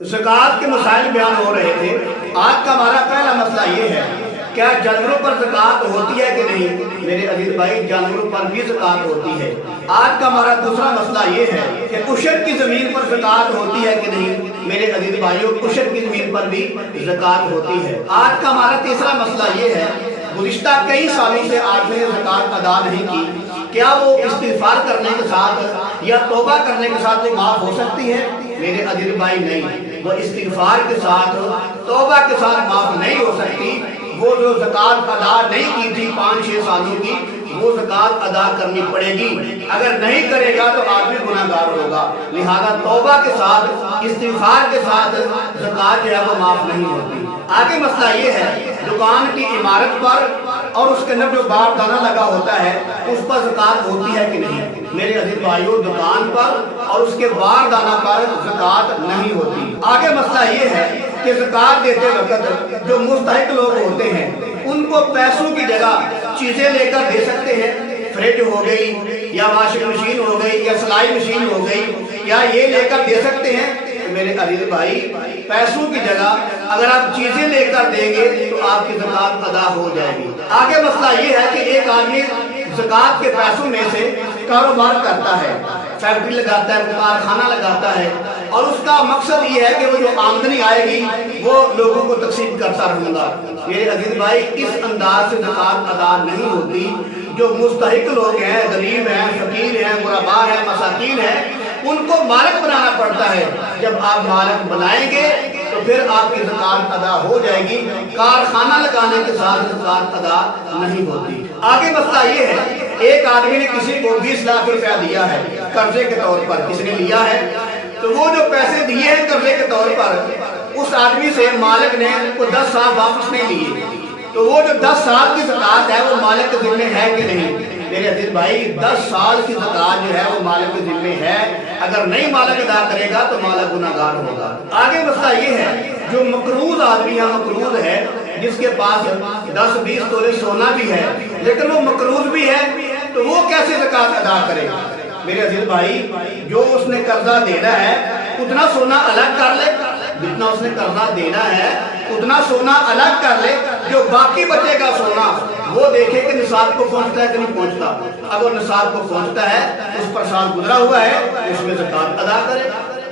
ज़कात के मसाइल बयान हो रहे थे। आज का हमारा पहला मसला ये है, क्या जानवरों पर ज़कात होती है कि नहीं? मेरे अजीज भाई, जानवरों पर भी ज़कात होती है। आज का हमारा दूसरा मसला ये है कि उशर की ज़मीन पर ज़कात होती है कि नहीं? मेरे अजीज भाइयों, उशर की ज़मीन पर भी ज़कात होती है। आज का हमारा तीसरा मसला ये है, गुज़िश्ता कई सालों से आदमी ने ज़कात अदा नहीं की, क्या वो इस्तिग़फ़ार करने के साथ या तौबा करने के साथ वो माफ़ हो सकती है? मेरे अजीज भाई, नहीं, वो इस्तिग़फ़ार के साथ तौबा के साथ माफ़ नहीं हो सकती। वो जो ज़कात अदा नहीं की थी 5-6 सालों की, वो ज़कात अदा करनी पड़ेगी। अगर नहीं करेगा तो आदमी गुनाहगार होगा। लिहाजा तौबा के साथ, इस्तिग़फ़ार के साथ ज़कात जो है वो माफ़ नहीं होती। आगे मसला ये है, दुकान की इमारत पर और उसके अंदर जो बारदाना लगा होता है उस पर ज़कात होती है कि नहीं? मेरे अजीज भाइयों, दुकान पर और उसके बारदाना पर ज़कात नहीं होती। आगे मसला ये है कि ज़कात देते वक्त जो मुस्तहिक लोग होते हैं उनको पैसों की जगह चीज़ें लेकर दे सकते हैं। फ्रिज हो गई या वॉशिंग मशीन हो गई या सिलाई मशीन हो गई, क्या ये लेकर दे सकते हैं? मेरे अजीज भाई, पैसों की जगह अगर आप चीजें लेकर देंगे तो आपकी ज़कात अदा हो जाएगी। आगे मसला ये है कि एक आदमी ज़कात के पैसों में से कारोबार करता है, फैक्ट्री लगाता है, कारखाना लगाता है, और उसका मकसद ये है कि वो जो आमदनी आएगी वो लोगों को तकसीम करता रहूंगा। मेरे अजीज भाई, इस अंदाज से ज़कात अदा नहीं होती। जो मुस्तहिक लोग हैं, गरीब हैं, फकीर हैं, गुरबा हैं, मसाकीन हैं, उनको मालिक बनाना पड़ता है। जब आप मालिक बनाएंगे तो फिर आपकी ज़कात अदा हो जाएगी। कारखाना लगाने के साथ ज़कात अदा नहीं होती। आगे मसला ये है, एक आदमी ने किसी को 20 लाख रुपया दिया है कर्जे के तौर पर, किसी ने लिया है, तो वो जो पैसे दिए हैं कर्जे के तौर पर, उस आदमी से मालिक ने वो 10 साल वापस नहीं लिए, तो वो जो 10 साल की ज़कात है वो मालिक के ज़िम्मे है कि नहीं? मेरे अजीज भाई, 10 साल की ज़कात जो है वो मालिक के ज़िम्मे है। अगर नहीं मालिक अदा करेगा तो मालिक गुनाहगार होगा। आगे मसला ये है, जो मकरूज आदमी है, मकरूज है, जिसके पास 10-20 तोले सोना भी है लेकिन वो मकरूज भी है, तो वो कैसे ज़कात अदा करेगा? मेरे अजीज भाई, जो उसने कर्जा देना है उतना सोना अलग कर ले, जितना उसने कर्जा देना है उतना सोना अलग कर ले, जो बाकी बचेगा सोना वो देखे कि निसाब को पहुंचता है कि नहीं पहुंचता। अगर निसाब को पहुंचता है, उस पर साल गुजरा हुआ है, उसमें ज़कात अदा करे।